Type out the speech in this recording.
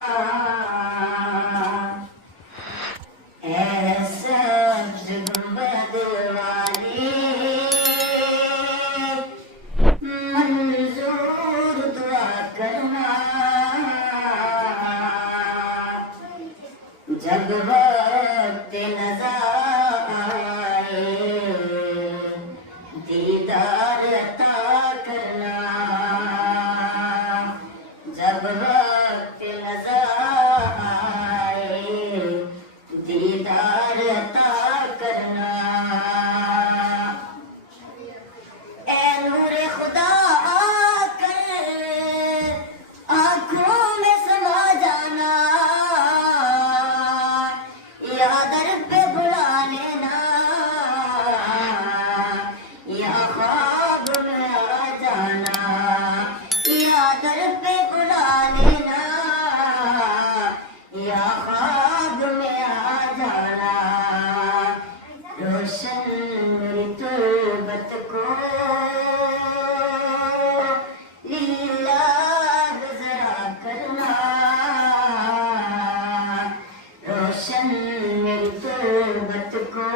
जब वक्त नज़ा आए दीदार अता करना, जब वक्त नज़ा आए दीदार अता करना। ए नूरे खुदा आकर आँखों में समा जाना, या दर पे बुला लेना, या ख्वाब में आ जाना, या दर पे बुला लेना, या ख्वाब में आ जाना। रोशन मेरी तुर्बत को लिल्लाह जरा करना, रोशन मेरी तुर्बत को